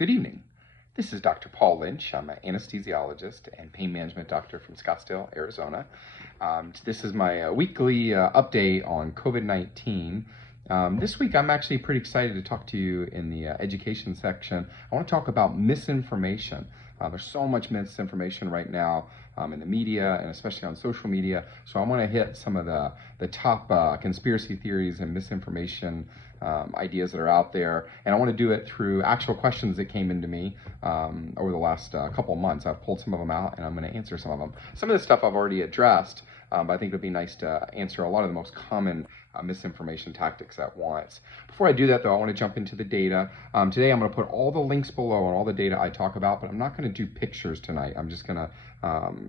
Good evening. This is Dr. Paul Lynch. I'm an anesthesiologist and pain management doctor from Scottsdale, Arizona. This is my weekly update on COVID-19. This week I'm actually pretty excited to talk to you in the education section. I want to talk about misinformation. There's so much misinformation right now in the media and especially on social media. So I want to hit some of the top conspiracy theories and misinformation ideas that are out there. And I want to do it through actual questions that came into me over the last couple of months. I've pulled some of them out and I'm going to answer some of them. Some of this stuff I've already addressed, but I think it'd be nice to answer a lot of the most common misinformation tactics at once. Before I do that though, I want to jump into the data. Today I'm going to put all the links below on all the data I talk about, but I'm not going to do pictures tonight. I'm just going to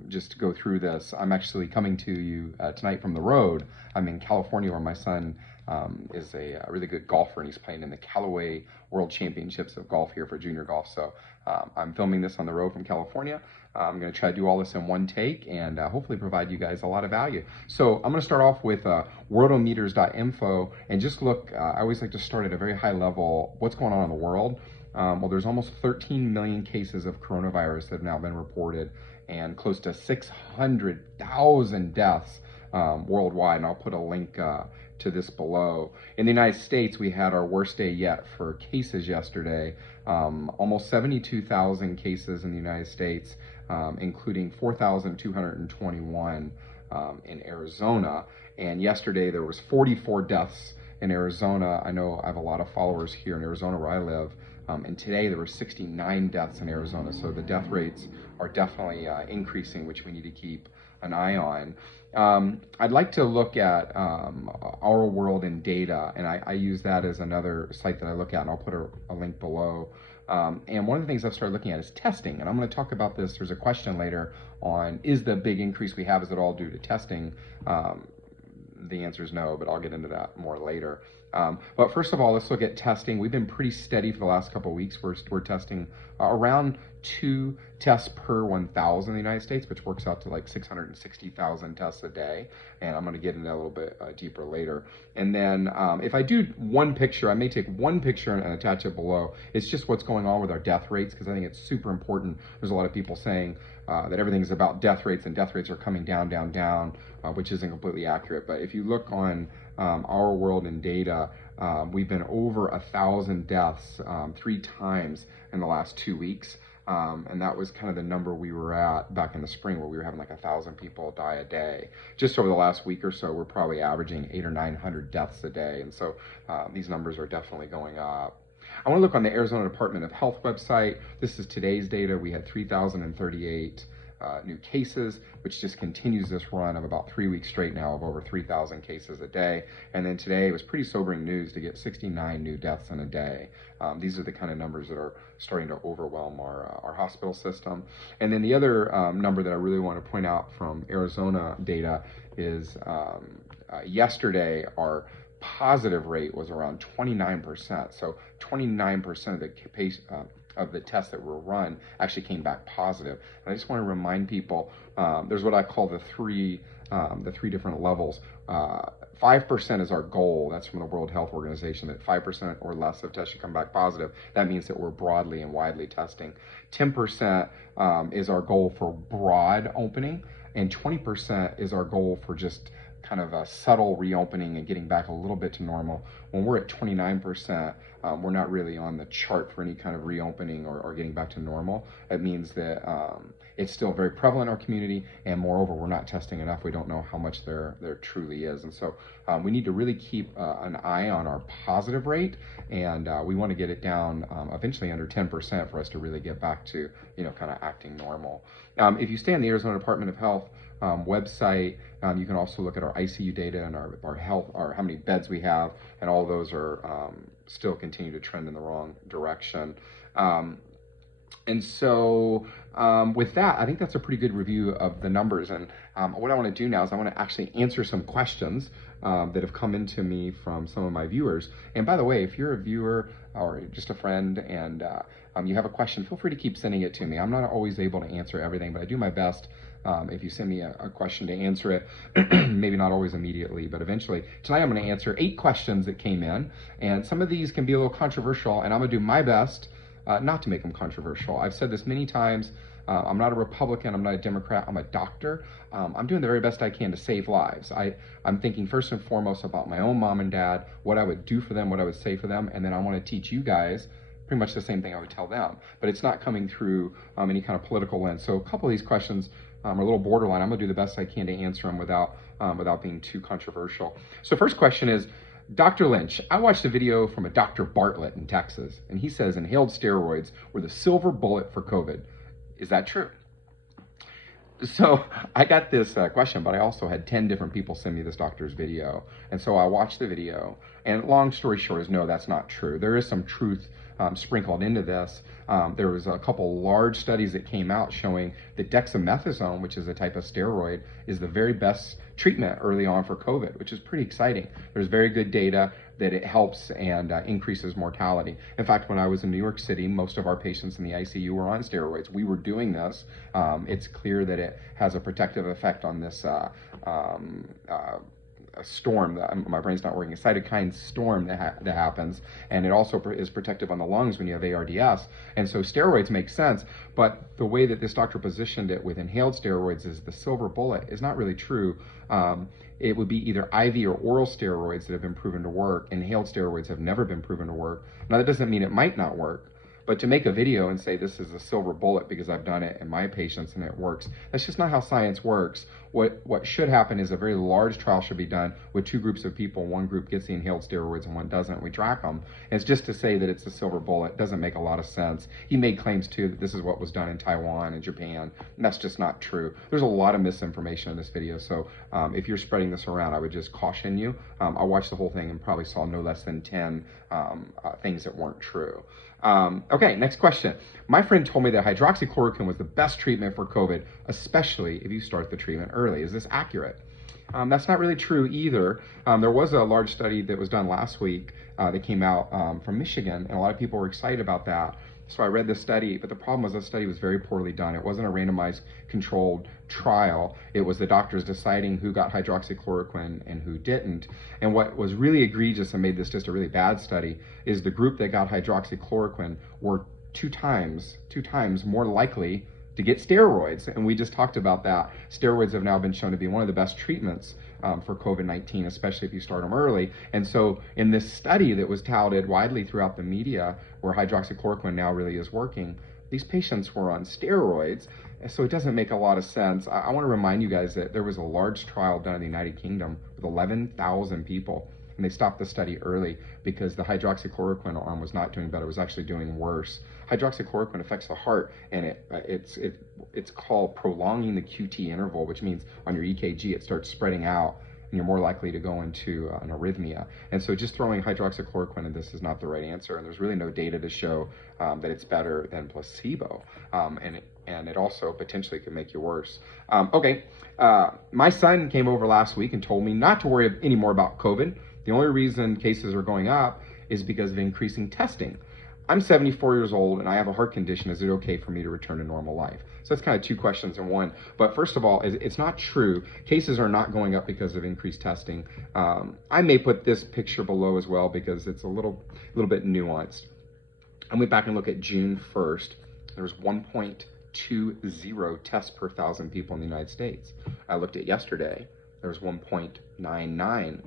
just go through this. I'm actually coming to you tonight from the road. I'm in California where my son is a really good golfer and he's playing in the Callaway World Championships of golf here for junior golf. So I'm filming this on the road from California. I'm going to try to do all this in one take and hopefully provide you guys a lot of value. So I'm going to start off with worldometers.info and just look, I always like to start at a very high level, what's going on in the world. Well, there's almost 13 million cases of coronavirus that have now been reported and close to 600,000 deaths worldwide, and I'll put a link to this below. In the United States, we had our worst day yet for cases yesterday. Almost 72,000 cases in the United States, including 4,221 in Arizona. And yesterday there was 44 deaths in Arizona. I know I have a lot of followers here in Arizona where I live. And today there were 69 deaths in Arizona. So the death rates are definitely increasing, which we need to keep an eye on. I'd like to look at Our World in Data, and I use that as another site that I look at, and I'll put a link below. And one of the things I've started looking at is testing, and I'm going to talk about this. There's a question later on, is the big increase we have, is it all due to testing? The answer is no, but I'll get into that more later. But first of all, let's look at testing. We've been pretty steady for the last couple of weeks. We're testing around 2 tests per 1,000 in the United States, which works out to like 660,000 tests a day. And I'm going to get into that a little bit deeper later. And then if I do one picture, I may take one picture and attach it below. It's just what's going on with our death rates, because I think it's super important. There's a lot of people saying that everything's about death rates, and death rates are coming down, which isn't completely accurate. But if you look on Our World in Data, we've been over 1,000 deaths 3 times in the last 2 weeks. And that was kind of the number we were at back in the spring, where we were having like 1,000 people die a day. Just over the last week or so, we're probably averaging 800 or 900 deaths a day. And so these numbers are definitely going up. I want to look on the Arizona Department of Health website. This is today's data. We had 3,038 new cases, which just continues this run of about 3 weeks straight now of over 3,000 cases a day. And then today it was pretty sobering news to get 69 new deaths in a day. These are the kind of numbers that are starting to overwhelm our hospital system. And then the other number that I really want to point out from Arizona data is yesterday our positive rate was around 29%. So 29% of the tests that were run actually came back positive. And I just want to remind people, there's what I call the three different levels. 5% is our goal. That's from the World Health Organization, that 5% or less of tests should come back positive. That means that we're broadly and widely testing. 10% is our goal for broad opening, and 20% is our goal for just kind of a subtle reopening and getting back a little bit to normal. When we're at 29%, we're not really on the chart for any kind of reopening or getting back to normal. It means that it's still very prevalent in our community, and moreover, we're not testing enough. We don't know how much there truly is. And so we need to really keep an eye on our positive rate, and we want to get it down eventually under 10% for us to really get back to, kind of acting normal. If you stay on the Arizona Department of Health website, you can also look at our ICU data and our health, or how many beds we have, and all those are still continue to trend in the wrong direction. And so with that, I think that's a pretty good review of the numbers. And what I want to do now is I want to actually answer some questions that have come into me from some of my viewers. And by the way, if you're a viewer or just a friend and you have a question, feel free to keep sending it to me. I'm not always able to answer everything, but I do my best. If you send me a question, to answer it, maybe not always immediately, but eventually. Tonight I'm going to answer 8 questions that came in, and some of these can be a little controversial, and I'm going to do my best not to make them controversial. I've said this many times. I'm not a Republican, I'm not a Democrat, I'm a doctor. I'm doing the very best I can to save lives. I'm thinking first and foremost about my own mom and dad, what I would do for them, what I would say for them, and then I want to teach you guys pretty much the same thing I would tell them. But it's not coming through any kind of political lens. So a couple of these questions are a little borderline. I'm gonna do the best I can to answer them without being too controversial. So first question is, Dr. Lynch, I watched a video from a Dr. Bartlett in Texas, and he says inhaled steroids were the silver bullet for COVID. Is that true? So I got this question, but I also had 10 different people send me this doctor's video. And so I watched the video, and long story short is no, that's not true. There is some truth sprinkled into this. There was a couple large studies that came out showing that dexamethasone, which is a type of steroid, is the very best treatment early on for COVID, which is pretty exciting. There's very good data that it helps and increases mortality. In fact, when I was in New York City, most of our patients in the ICU were on steroids. We were doing this. It's clear that it has a protective effect on this a storm, my brain's not working, a cytokine storm that happens, and it also is protective on the lungs when you have ARDS. And so steroids make sense, but the way that this doctor positioned it with inhaled steroids is the silver bullet is not really true. It would be either IV or oral steroids that have been proven to work. Inhaled steroids have never been proven to work. Now that doesn't mean it might not work, but to make a video and say this is a silver bullet because I've done it in my patients and it works, that's just not how science works. What should happen is a very large trial should be done with two groups of people. One group gets the inhaled steroids and one doesn't. We track them. And it's just to say that it's a silver bullet doesn't make a lot of sense. He made claims too that this is what was done in Taiwan and Japan, and that's just not true. There's a lot of misinformation in this video, so if you're spreading this around, I would just caution you. I watched the whole thing and probably saw no less than 10 things that weren't true. Okay, next question. My friend told me that hydroxychloroquine was the best treatment for COVID, especially if you start the treatment early. Is this accurate? That's not really true either. There was a large study that was done last week that came out from Michigan, and a lot of people were excited about that. So I read the study, but the problem was the study was very poorly done. It wasn't a randomized controlled trial. It was the doctors deciding who got hydroxychloroquine and who didn't. And what was really egregious and made this just a really bad study is the group that got hydroxychloroquine were two times more likely to get steroids. And we just talked about that. Steroids have now been shown to be one of the best treatments for COVID-19, especially if you start them early. And so in this study that was touted widely throughout the media, where hydroxychloroquine now really is working, these patients were on steroids. So it doesn't make a lot of sense. I want to remind you guys that there was a large trial done in the United Kingdom with 11,000 people. And they stopped the study early because the hydroxychloroquine arm was not doing better, it was actually doing worse. Hydroxychloroquine affects the heart, and it's called prolonging the QT interval, which means on your EKG it starts spreading out, and you're more likely to go into an arrhythmia. And so just throwing hydroxychloroquine in this is not the right answer, and there's really no data to show that it's better than placebo, and it also potentially could make you worse. My son came over last week and told me not to worry anymore about COVID. The only reason cases are going up is because of increasing testing. I'm 74 years old and I have a heart condition. Is it okay for me to return to normal life? So that's kind of two questions in one. But first of all, it's not true. Cases are not going up because of increased testing. I may put this picture below as well because it's a little bit nuanced. I went back and looked at June 1st. There was 1.20 tests per 1,000 people in the United States. I looked at yesterday. There was 1.99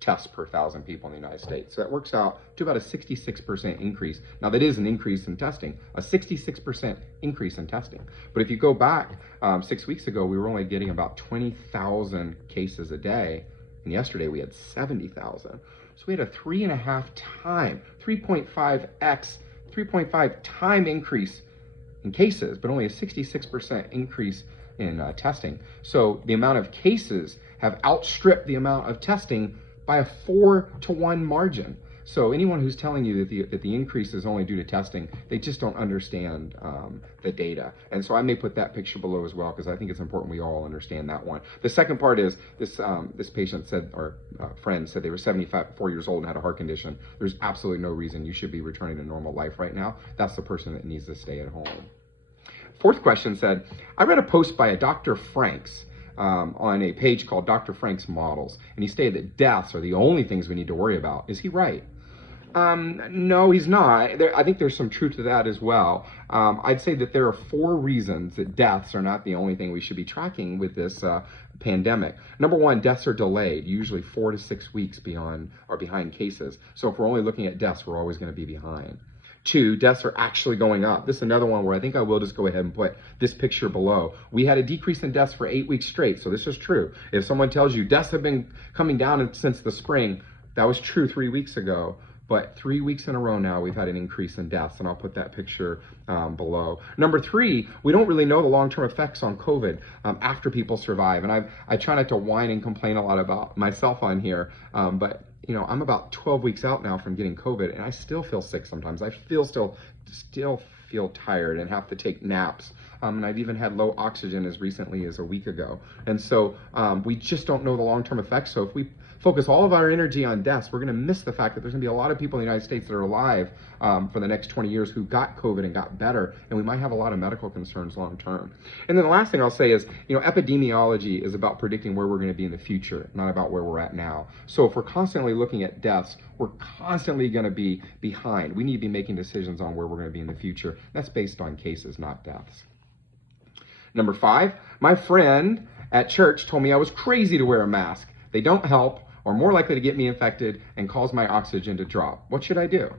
tests per 1,000 people in the United States. So that works out to about a 66% increase. Now that is an increase in testing, a 66% increase in testing. But if you go back 6 weeks ago, we were only getting about 20,000 cases a day. And yesterday we had 70,000. So we had a 3.5 time increase in cases, but only a 66% increase in testing. So the amount of cases have outstripped the amount of testing by a 4-to-1 margin. So anyone who's telling you that the increase is only due to testing, they just don't understand the data. And so I may put that picture below as well, because I think it's important we all understand that one. The second part is this patient said, or friend said they were 74 years old and had a heart condition. There's absolutely no reason you should be returning to normal life right now. That's the person that needs to stay at home. Fourth question said, I read a post by a Dr. Franks on a page called Dr. Frank's Models, and he stated that deaths are the only things we need to worry about. Is he right? No, he's not. I think there's some truth to that as well. I'd say that there are 4 reasons that deaths are not the only thing we should be tracking with this pandemic. Number one, deaths are delayed, usually 4 to 6 weeks beyond or behind cases. So if we're only looking at deaths, we're always going to be behind. 2, deaths are actually going up. This is another one where I think I will just go ahead and put this picture below. We had a decrease in deaths for 8 weeks straight, so this is true. If someone tells you deaths have been coming down since the spring, that was true 3 weeks ago. But 3 weeks in a row now, we've had an increase in deaths, and I'll put that picture below. Number 3, we don't really know the long-term effects on COVID after people survive. And I try not to whine and complain a lot about myself on here, but you know, I'm about 12 weeks out now from getting COVID, and I still feel sick sometimes. I still feel tired and have to take naps. And I've even had low oxygen as recently as a week ago. And so we just don't know the long-term effects. So if we focus all of our energy on deaths, we're going to miss the fact that there's going to be a lot of people in the United States that are alive for the next 20 years who got COVID and got better, and we might have a lot of medical concerns long term. And then the last thing I'll say is, you know, epidemiology is about predicting where we're going to be in the future, not about where we're at now. So if we're constantly looking at deaths, we're constantly going to be behind. We need to be making decisions on where we're going to be in the future. That's based on cases, not deaths. Number 5, my friend at church told me I was crazy to wear a mask. They don't help, or more likely to get me infected, and cause my oxygen to drop. What should I do?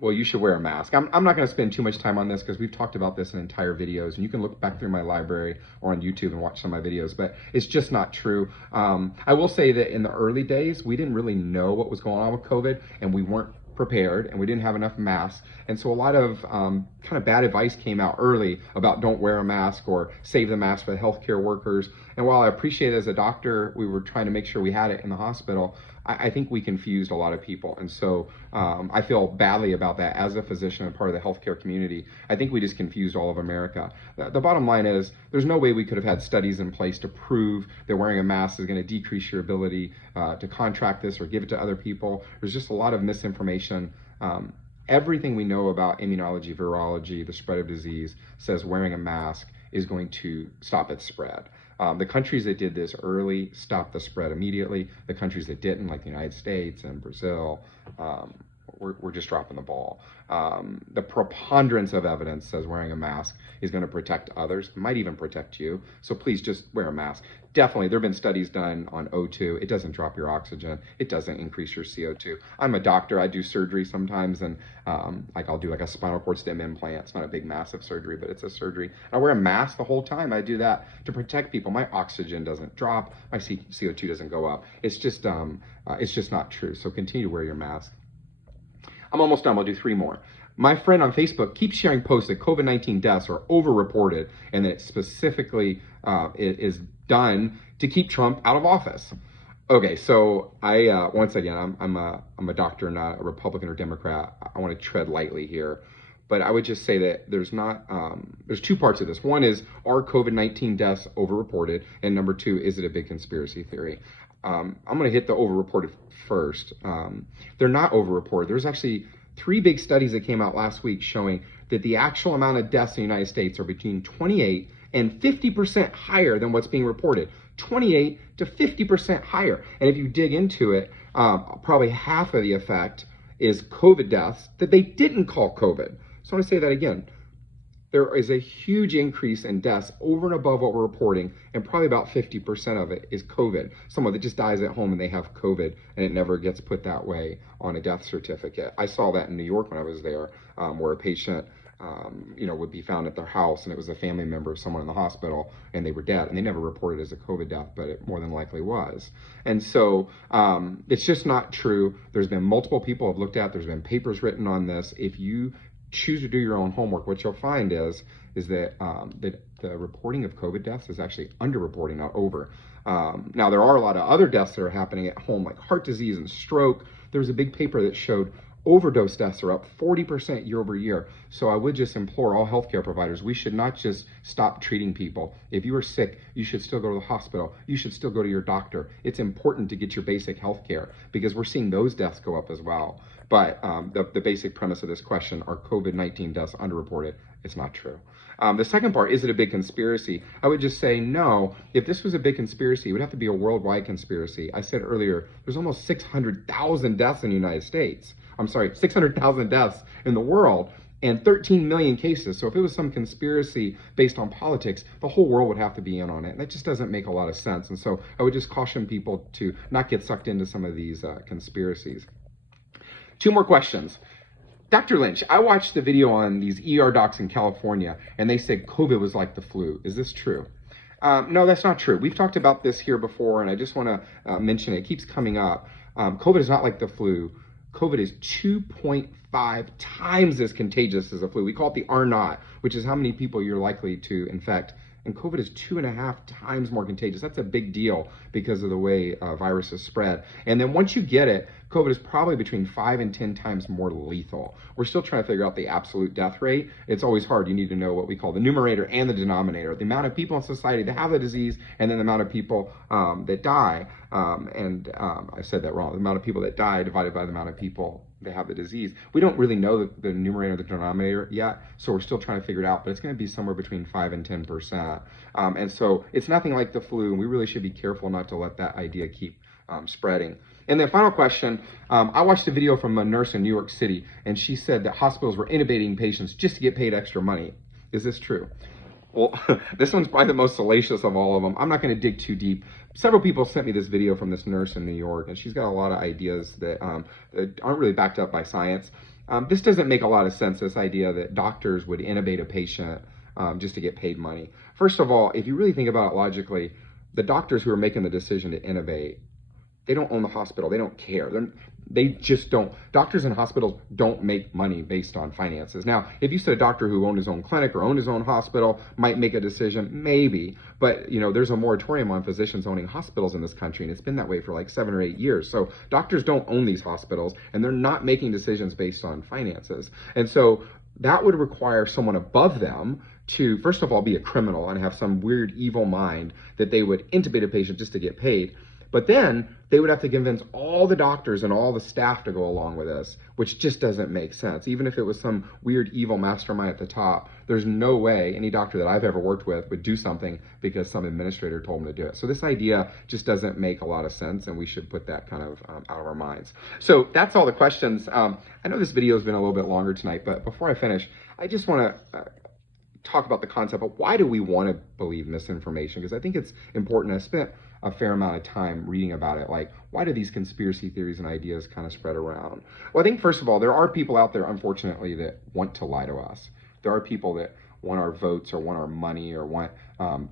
Well, you should wear a mask. I'm not going to spend too much time on this because we've talked about this in entire videos, and you can look back through my library or on YouTube and watch some of my videos, but it's just not true. I will say that in the early days, we didn't really know what was going on with COVID, and we weren't prepared, and we didn't have enough masks. And so a lot of kind of bad advice came out early about don't wear a mask or save the mask for the healthcare workers. And while I appreciate it as a doctor, we were trying to make sure we had it in the hospital, I think we confused a lot of people. And so I feel badly about that as a physician and part of the healthcare community. I think we just confused all of America. The bottom line is there's no way we could have had studies in place to prove that wearing a mask is going to decrease your ability to contract this or give it to other people. There's just a lot of misinformation. Everything we know about immunology, virology, the spread of disease says wearing a mask is going to stop its spread. The countries that did this early stopped the spread immediately. The countries that didn't, like the United States and Brazil, we're just dropping the ball. The preponderance of evidence says wearing a mask is going to protect others, might even protect you. So please just wear a mask. Definitely, there have been studies done on O2. It doesn't drop your oxygen. It doesn't increase your CO2. I'm a doctor. I do surgery sometimes, and like I'll do like a spinal cord stem implant. It's not a big, massive surgery, but it's a surgery. I wear a mask the whole time. I do that to protect people. My oxygen doesn't drop. My CO2 doesn't go up. It's just not true. So continue to wear your mask. I'm almost done. I'll do 3 more. My friend on Facebook keeps sharing posts that COVID-19 deaths are overreported and that it specifically is done to keep Trump out of office. Okay, so I once again, I'm a doctor, not a Republican or Democrat. I want to tread lightly here, but I would just say that there's 2 parts of this. One is, are COVID-19 deaths overreported, and number 2, is it a big conspiracy theory? I'm going to hit the overreported first. They're not overreported. There's actually 3 big studies that came out last week showing that the actual amount of deaths in the United States are between 28 and 50% higher than what's being reported. 28 to 50% higher. And if you dig into it, probably half of the effect is COVID deaths that they didn't call COVID. So I want to say that again. There is a huge increase in deaths over and above what we're reporting, and probably about 50% of it is COVID. Someone that just dies at home and they have COVID, and it never gets put that way on a death certificate. I saw that in New York when I was there, where a patient would be found at their house, and it was a family member of someone in the hospital, and they were dead, and they never reported it as a COVID death, but it more than likely was. And so it's just not true. There's been multiple people have looked at, there's been papers written on this. If you choose to do your own homework, what you'll find is that the reporting of COVID deaths is actually underreporting, not over. Now, there are a lot of other deaths that are happening at home, like heart disease and stroke. There was a big paper that showed overdose deaths are up 40% year over year. So I would just implore all healthcare providers, we should not just stop treating people. If you are sick, you should still go to the hospital. You should still go to your doctor. It's important to get your basic healthcare because we're seeing those deaths go up as well. But the basic premise of this question, are COVID-19 deaths underreported? It's not true. The second part, is it a big conspiracy? I would just say no. If this was a big conspiracy, it would have to be a worldwide conspiracy. I said earlier, there's almost 600,000 deaths in the United States. I'm sorry, 600,000 deaths in the world and 13 million cases. So if it was some conspiracy based on politics, the whole world would have to be in on it. And that just doesn't make a lot of sense. And so I would just caution people to not get sucked into some of these conspiracies. Two more questions. Dr. Lynch, I watched the video on these ER docs in California, and they said COVID was like the flu. Is this true? No, that's not true. We've talked about this here before, and I just want to mention it. It keeps coming up. COVID is not like the flu. COVID is 2.5 times as contagious as the flu. We call it the R naught, which is how many people you're likely to infect. And COVID is 2.5 times more contagious. That's a big deal because of the way viruses spread. And then once you get it, COVID is probably between 5 and 10 times more lethal. We're still trying to figure out the absolute death rate. It's always hard. You need to know what we call the numerator and the denominator, the amount of people in society that have the disease, and then the amount of people that die. I said that wrong. The amount of people that die divided by the amount of people that have the disease. We don't really know the numerator and the denominator yet, so we're still trying to figure it out, but it's going to be somewhere between 5 and 10%. And so it's nothing like the flu, and we really should be careful not to let that idea keep spreading. And then final question, I watched a video from a nurse in New York City, and she said that hospitals were intubating patients just to get paid extra money. Is this true? Well, this one's probably the most salacious of all of them. I'm not going to dig too deep. Several people sent me this video from this nurse in New York, and she's got a lot of ideas that aren't really backed up by science. This doesn't make a lot of sense, this idea that doctors would intubate a patient just to get paid money. First of all, if you really think about it logically, the doctors who are making the decision to intubate, they don't own the hospital. They don't care. They just don't. Doctors and hospitals don't make money based on finances. Now, if you said a doctor who owned his own clinic or owned his own hospital might make a decision, maybe. But, you know, there's a moratorium on physicians owning hospitals in this country, and it's been that way for like 7 or 8 years. So doctors don't own these hospitals, and they're not making decisions based on finances. And so that would require someone above them to, first of all, be a criminal and have some weird evil mind that they would intubate a patient just to get paid. But then they would have to convince all the doctors and all the staff to go along with this, which just doesn't make sense. Even if it was some weird evil mastermind at the top, there's no way any doctor that I've ever worked with would do something because some administrator told them to do it. So this idea just doesn't make a lot of sense, and we should put that kind of out of our minds. So that's all the questions. I know this video has been a little bit longer tonight, but before I finish, I just want to talk about the concept of why do we want to believe misinformation, because I think it's important. I spent a fair amount of time reading about it. Like, why do these conspiracy theories and ideas kind of spread around? Well, I think, first of all, there are people out there, unfortunately, that want to lie to us. There are people that want our votes or want our money or want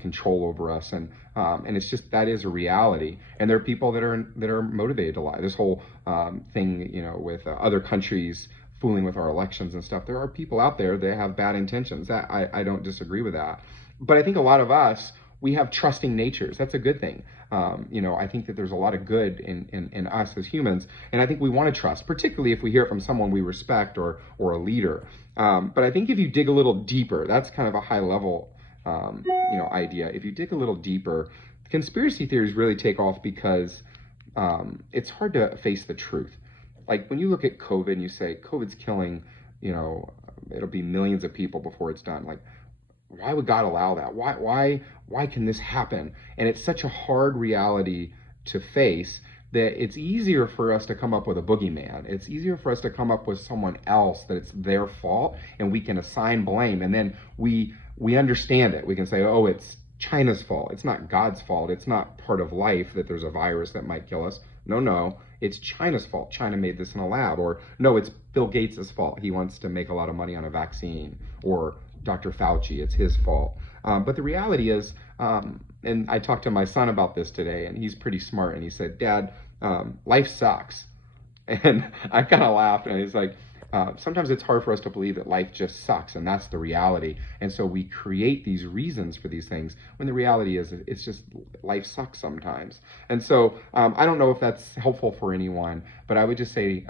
control over us. And it's just, that is a reality. And there are people that are motivated to lie. This whole thing, you know, with other countries fooling with our elections and stuff. There are people out there that have bad intentions. I don't disagree with that. But I think a lot of us, we have trusting natures. That's a good thing. You know, I think that there's a lot of good in us as humans, and I think we want to trust, particularly if we hear it from someone we respect or a leader. But I think if you dig a little deeper, that's kind of a high level you know, idea. If you dig a little deeper, conspiracy theories really take off because it's hard to face the truth. Like when you look at COVID and you say COVID's killing, you know, it'll be millions of people before it's done. Like, why would God allow that? Why can this happen? And it's such a hard reality to face that it's easier for us to come up with a boogeyman. It's easier for us to come up with someone else that it's their fault, and we can assign blame. And then we understand it. We can say, oh, it's China's fault. It's not God's fault. It's not part of life that there's a virus that might kill us. No, it's China's fault. China made this in a lab. Or no, it's Bill Gates' fault. He wants to make a lot of money on a vaccine. Or Dr. Fauci, it's his fault. But the reality is, and I talked to my son about this today, and he's pretty smart, and he said, Dad, life sucks. And I kind of laughed, and he's like, sometimes it's hard for us to believe that life just sucks, and that's the reality. And so we create these reasons for these things, when the reality is it's just life sucks sometimes. And so I don't know if that's helpful for anyone, but I would just say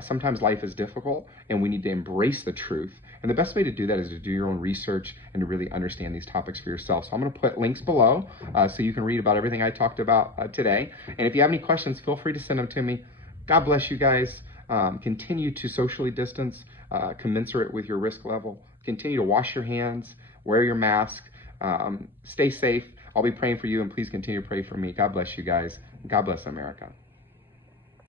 sometimes life is difficult, and we need to embrace the truth. And the best way to do that is to do your own research and to really understand these topics for yourself. So I'm going to put links below so you can read about everything I talked about today. And if you have any questions, feel free to send them to me. God bless you guys. Continue to socially distance, commensurate with your risk level. Continue to wash your hands, wear your mask, stay safe. I'll be praying for you, and please continue to pray for me. God bless you guys. God bless America.